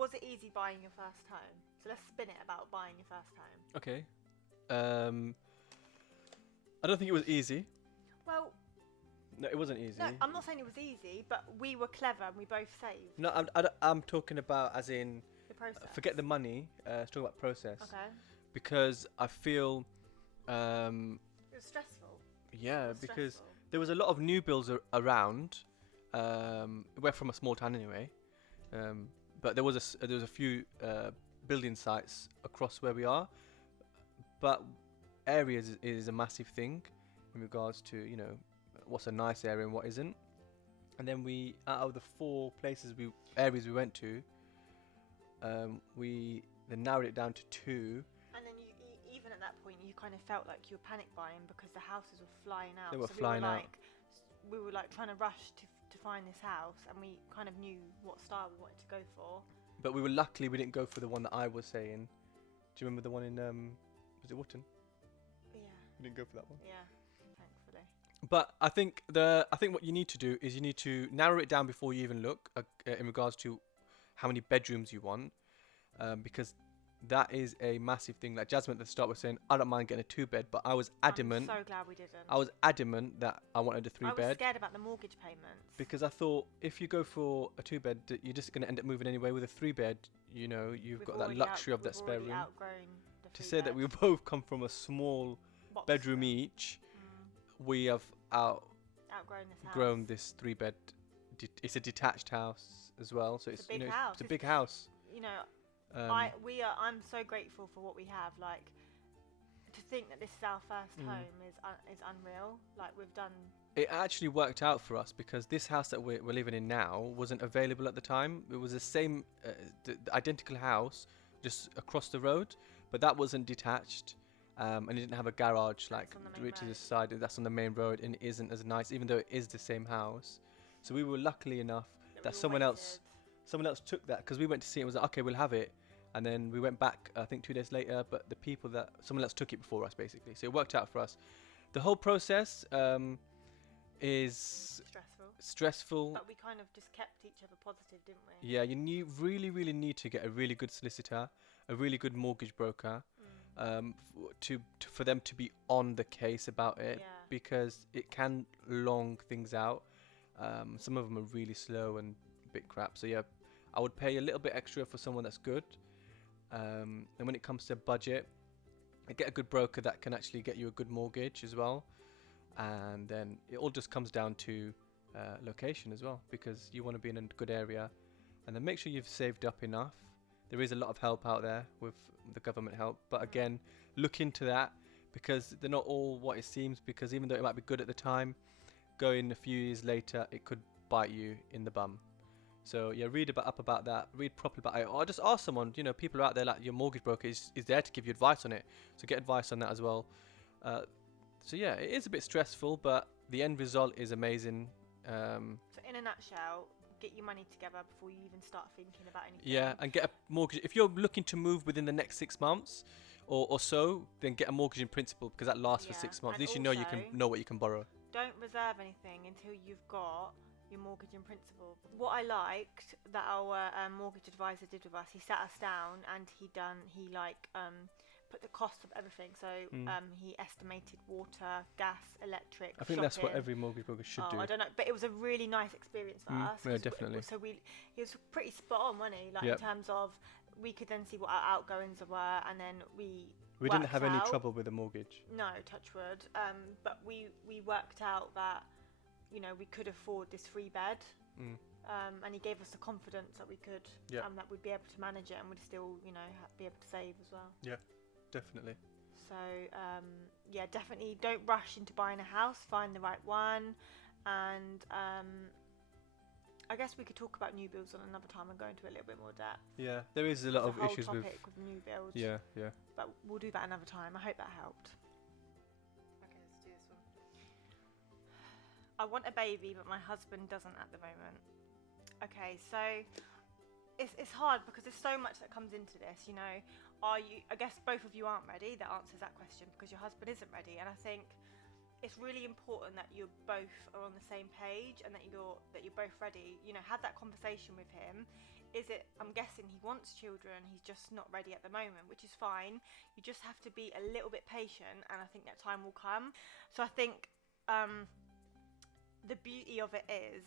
Was it easy buying your first home? So let's spin it about buying your first home. Okay. I don't think it was easy. Well, No, it wasn't easy. no, I'm not saying it was easy, but we were clever and we both saved No, I'm talking about as in, the process. forget the money. Let's talk about process. Okay. Because I feel, It was stressful. yeah, It was because stressful. there was a lot of new builds around. We're from a small town anyway, but there was a few building sites across where we are. But areas is a massive thing in regards to what's a nice area and what isn't. And then we, out of the 4 areas we went to, we then narrowed it down to 2. And then even at that point, you kind of felt like you were panic buying because the houses were flying out. They were so flying out. We were like trying to rush to find this house, and we kind of knew what style we wanted to go for. But we didn't go for the one that I was saying. Do you remember the one in was it Wootton? Yeah. We didn't go for that one. Yeah. Thankfully. But I think what you need to do is you need to narrow it down before you even look in regards to how many bedrooms you want, because that is a massive thing. Like Jasmine at the start was saying, I don't mind getting a 2-bed, but I was adamant. I'm so glad we didn't. I was adamant that I wanted a 3-bed. I was scared about the mortgage payments. Because I thought if you go for a 2-bed, you're just going to end up moving anyway. With a 3-bed, you've got that luxury of that spare room. To say that we both come from a small bedroom each, we have outgrown this 3-bed. It's a detached house as well, so it's a big house. It's a big house. I'm so grateful for what we have. Like, to think that this is our first home is unreal. Like, we've done. It actually worked out for us because this house that we're living in now wasn't available at the time. It was the same, the identical house just across the road, but that wasn't detached, and it didn't have a garage like to the side. That's on the main road, and it isn't as nice, even though it is the same house. So we were lucky enough that someone else took that, because we went to see it and was like, okay, we'll have it. And then we went back, I think 2 days later, but someone else took it before us, basically. So it worked out for us. The whole process is stressful. But we kind of just kept each other positive, didn't we? Yeah, you really, really need to get a really good solicitor, a really good mortgage broker, for them to be on the case about it, because it can long things out. Some of them are really slow and a bit crap. So yeah, I would pay a little bit extra for someone that's good. And when it comes to budget, get a good broker that can actually get you a good mortgage as well. And then it all just comes down to location as well, because you want to be in a good area. And then make sure you've saved up enough. There is a lot of help out there with the government help, but again, look into that, because they're not all what it seems. Because even though it might be good at the time, going a few years later, it could bite you in the bum. So yeah, read up about that, read properly about it, or just ask someone. People are out there, like your mortgage broker is there to give you advice on it, so get advice on that as well. So yeah, it is a bit stressful, but the end result is amazing. So in a nutshell, get your money together before you even start thinking about anything. Yeah, and get a mortgage. If you're looking to move within the next 6 months or so, then get a mortgage in principle, because that lasts for 6 months. At least you know what you can borrow. Don't reserve anything until you've got your mortgage in principle. What I liked that our mortgage advisor did with us, he sat us down and he put the cost of everything. So he estimated water, gas, electric. I think that's what every mortgage broker should do. I don't know, but it was a really nice experience for us. Yeah, definitely. He was pretty spot on, wasn't he? Like, in terms of, we could then see what our outgoings were, and then we didn't have any trouble with the mortgage. No, touch wood. But we worked out that we could afford this 3-bed, and he gave us the confidence that we could, that we'd be able to manage it, and we'd still be able to save as well. Yeah, definitely. So definitely don't rush into buying a house. Find the right one, and I guess we could talk about new builds on another time and go into a little bit more depth. Yeah, there is a lot of issues with new builds. Yeah. But we'll do that another time. I hope that helped. Okay, let's do this one. I want a baby, but my husband doesn't at the moment. Okay, so it's hard because there's so much that comes into this. I guess both of you aren't ready. That answers that question, because your husband isn't ready, and I think it's really important that you both are on the same page and that you're both ready. Have that conversation with him. I'm guessing he wants children, he's just not ready at the moment, which is fine. You just have to be a little bit patient, and I think that time will come. So I think the beauty of it is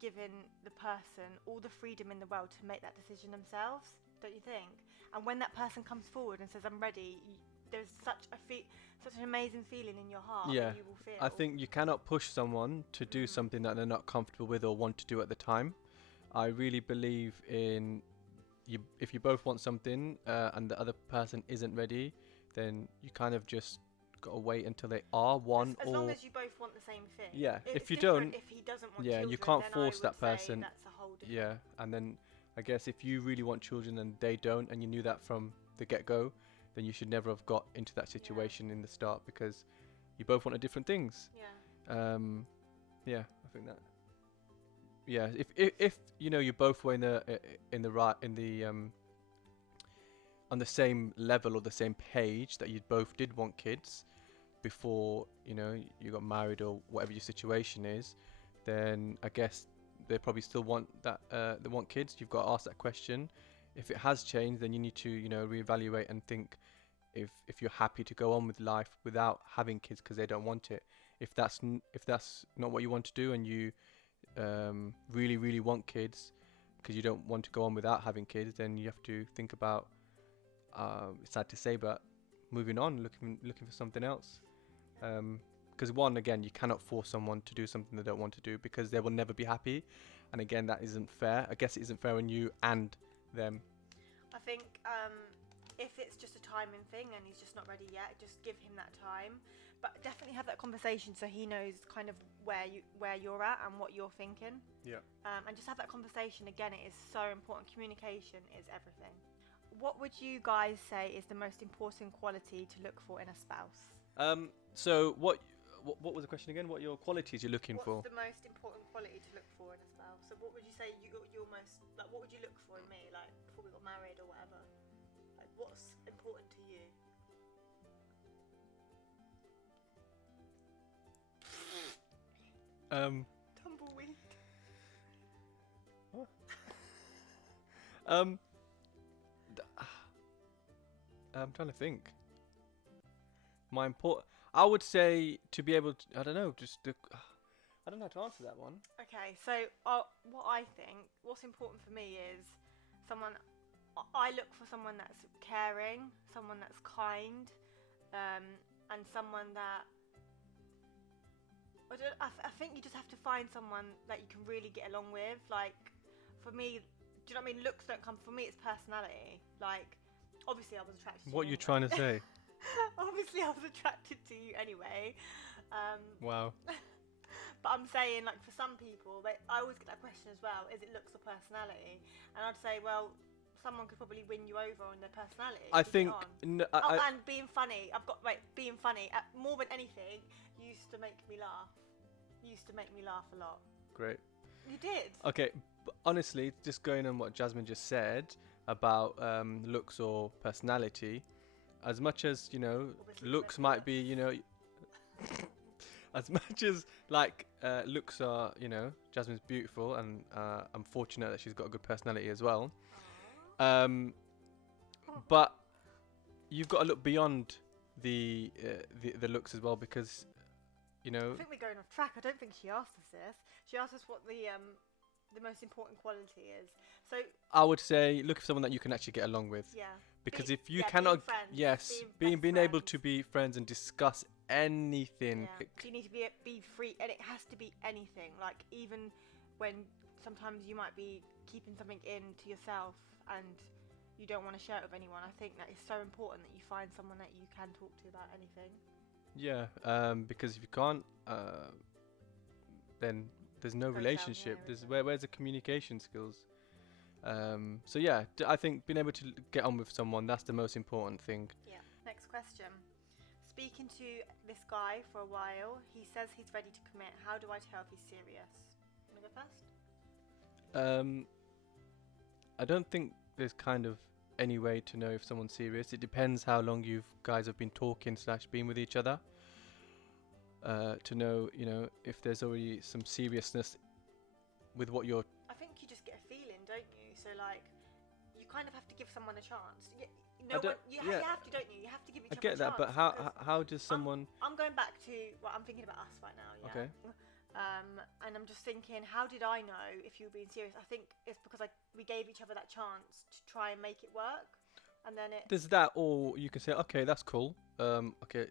giving the person all the freedom in the world to make that decision themselves, don't you think? And when that person comes forward and says, I'm ready, there's such an amazing feeling in your heart that you will feel. I think you cannot push someone to do something that they're not comfortable with or want to do at the time. I really believe in if you both want something and the other person isn't ready, then you kind of just gotta wait until they are as long as you both want the same thing. Yeah, if you don't, don't, if he doesn't want yeah, children, you can't then force I would that person. Say that's a whole different. Yeah, and then I guess if you really want children and they don't, and you knew that from the get-go, then you should never have got into that situation in the start, because you both wanted different things. Yeah. Yeah, I think that. Yeah, if you know you both were on the same level or the same page, that you both did want kids before you got married or whatever your situation is, then I guess they probably still want that. They want kids. You've got to ask that question. If it has changed, then you need to reevaluate and think if you're happy to go on with life without having kids because they don't want it. If that's not what you want to do, and you really want kids because you don't want to go on without having kids, then you have to think about, it's sad to say, but moving on, looking for something else. Because again, you cannot force someone to do something they don't want to do, because they will never be happy. And again, that isn't fair. I guess it isn't fair on you and them. I think if it's just a timing thing and he's just not ready yet, just give him that time. But definitely have that conversation so he knows kind of where you're at and what you're thinking. Yeah. And just have that conversation. Again, it is so important. Communication is everything. What would you guys say is the most important quality to look for in a spouse? So what was the question again? What your qualities you're looking for? What's the most important quality to look for in a spouse? So what would you say your most, like, what would you look for in me, like, before we got married or whatever? Like, what's important to you? Tumbleweed. What? I'm trying to think. I would say to be able to, I don't know, I don't know how to answer that one. Okay, so what I think, what's important for me is I look for someone that's caring, someone that's kind, and someone that, I think you just have to find someone that you can really get along with. Like, for me, do you know what I mean? Looks don't come, for me it's personality. Like, obviously I was attracted to you. What are you trying to say? Obviously I was attracted to you anyway. Wow. But I'm saying, like, for some people, I always get that question as well, is it looks or personality? And I'd say, well, someone could probably win you over on their personality. I think... and being funny. Being funny, more than anything, used to make me laugh. Used to make me laugh a lot. Great. You did? Okay, but honestly, just going on what Jasmine just said about looks or personality, as much as, Obviously looks might be, as much as, like, looks are, Jasmine's beautiful, and I'm fortunate that she's got a good personality as well. But you've got to look beyond the looks as well, because, I think we're going off track. I don't think she asked us this. She asked us what the most important quality is. So I would say look for someone that you can actually get along with. Yeah. Because if you cannot, being able to be friends and discuss anything. Yeah. So you need to be free, and it has to be anything. Like, even when sometimes you might be keeping something in to yourself and you don't want to share it with anyone. I think that is so important that you find someone that you can talk to about anything. Yeah, because if you can't, then there's no relationship. Where's the communication skills? So yeah, I think being able to get on with someone, that's the most important thing. Yeah. Next question. Speaking to this guy for a while, he says he's ready to commit. How do I tell if he's serious? You want to go first? I don't think there's kind of any way to know if someone's serious. It depends how long you guys have been talking / been with each other. To know, if there's already some seriousness with what you're... I think you just get a feeling, don't you? So So like, you kind of have to give someone a chance. You yeah. have to, don't you? You have to give each I other get a that, chance. but how does someone? I'm going back to, well, I'm thinking about us right now. Yeah. Okay. And I'm just thinking, how did I know if you were being serious? I think it's because we gave each other that chance to try and make it work, and then it. There's that, or you can say, okay, that's cool. Okay,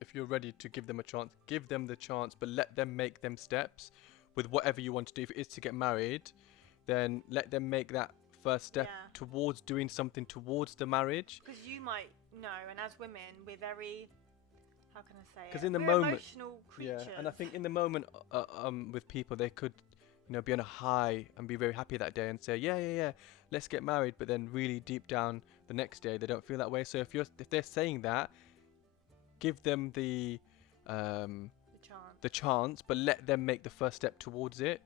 if you're ready to give them a chance, give them the chance, but let them make them steps with whatever you want to do. If it is to get married, then let them make that first step towards doing something towards the marriage. Because you might know, and as women, we're very. How can I say it? Because in the we're moment, emotional creatures. and I think in the moment, with people, they could, be on a high and be very happy that day and say, yeah, let's get married. But then, really deep down, the next day, they don't feel that way. So if they're saying that, give them the chance, but let them make the first step towards it.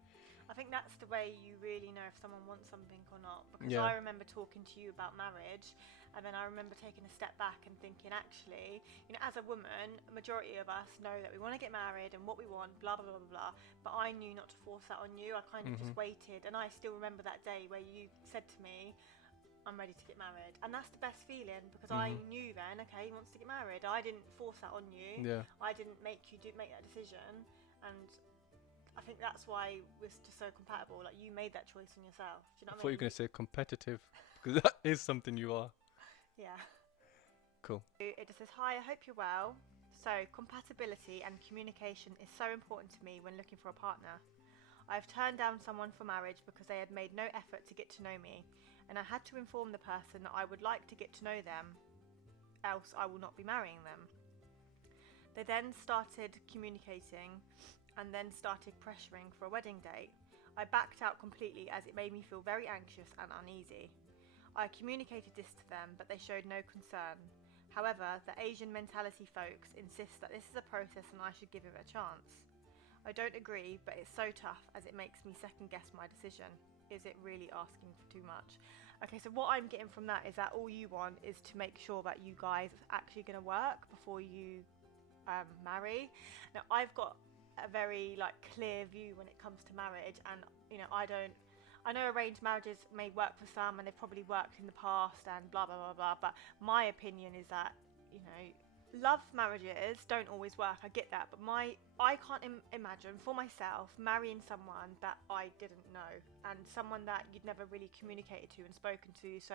I think that's the way you really know if someone wants something or not. Because Yeah. I remember talking to you about marriage, and then I remember taking a step back and thinking, actually, as a woman, a majority of us know that we want to get married and what we want, blah, blah, blah, blah, blah. But I knew not to force that on you. I kind of just waited. And I still remember that day where you said to me, I'm ready to get married. And that's the best feeling, because I knew then, okay, he wants to get married. I didn't force that on you. Yeah. I didn't make you make that decision. And I think that's why we're just so compatible. Like, you made that choice on yourself. Do you know what I mean? I thought you were going to say competitive, because that is something you are. Yeah. Cool. It just says, hi, I hope you're well. So, compatibility and communication is so important to me when looking for a partner. I've turned down someone for marriage because they had made no effort to get to know me, and I had to inform the person that I would like to get to know them, else I will not be marrying them. They then started communicating and then started pressuring for a wedding date. I backed out completely as it made me feel very anxious and uneasy. I communicated this to them, but they showed no concern. However, the Asian mentality folks insist that this is a process and I should give it a chance. I don't agree, but it's so tough as it makes me second guess my decision. Is it really asking for too much? Okay, so what I'm getting from that is that all you want is to make sure that you guys are actually going to work before you marry. Now, I've got a very clear view when it comes to marriage, and I know arranged marriages may work for some, and they've probably worked in the past and blah blah blah blah, but my opinion is that love marriages don't always work. I get that, but I can't imagine for myself marrying someone that I didn't know, and someone that you'd never really communicated to and spoken to. So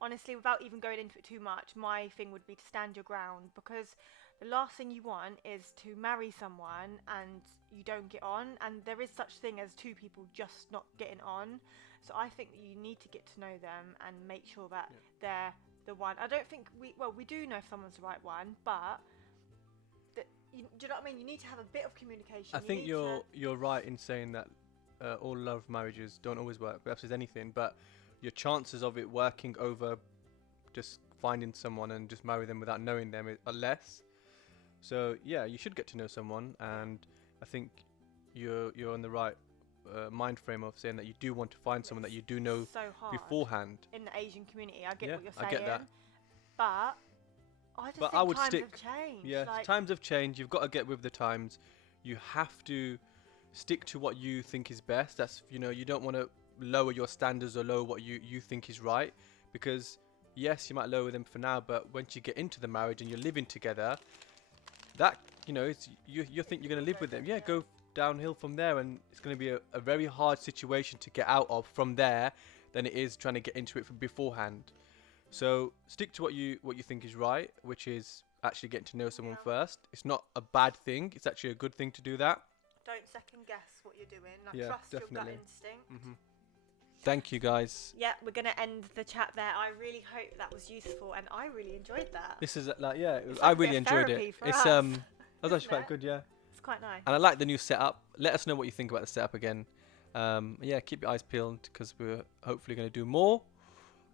honestly, without even going into it too much, my thing would be to stand your ground, because the last thing you want is to marry someone and you don't get on, and there is such thing as two people just not getting on. So I think that you need to get to know them and make sure that they're the one. I don't think we do know if someone's the right one, but do you know what I mean? You need to have a bit of communication. I think you're right in saying that all love marriages don't always work. Perhaps there's anything, but your chances of it working over just finding someone and just marry them without knowing them are less. So yeah, you should get to know someone, and I think you're on the right mind frame of saying that you do want to find someone that you do know so hard beforehand. In the Asian community, I get what you're saying. I get that. But I just think times have changed. Yeah, times have changed. You've got to get with the times. You have to stick to what you think is best. That's you don't want to lower your standards or lower what you think is right, because yes, you might lower them for now, but once you get into the marriage and you're living together, that it's you think you're going to live with them. Yeah, go downhill from there, and it's going to be a very hard situation to get out of from there than it is trying to get into it from beforehand. So stick to what you think is right, which is actually getting to know someone first. It's not a bad thing. It's actually a good thing to do that. Don't second guess what you're doing. Trust definitely. your gut instinct. Thank you, guys. Yeah, we're going to end the chat there. I really hope that was useful, and I really enjoyed that. This is I really enjoyed it. It's that was actually quite good, yeah. It's quite nice. And I like the new setup. Let us know what you think about the setup again. Keep your eyes peeled, because we're hopefully going to do more.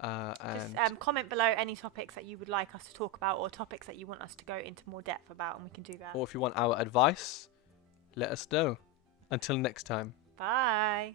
Just comment below any topics that you would like us to talk about, or topics that you want us to go into more depth about, and we can do that. Or if you want our advice, let us know. Until next time. Bye.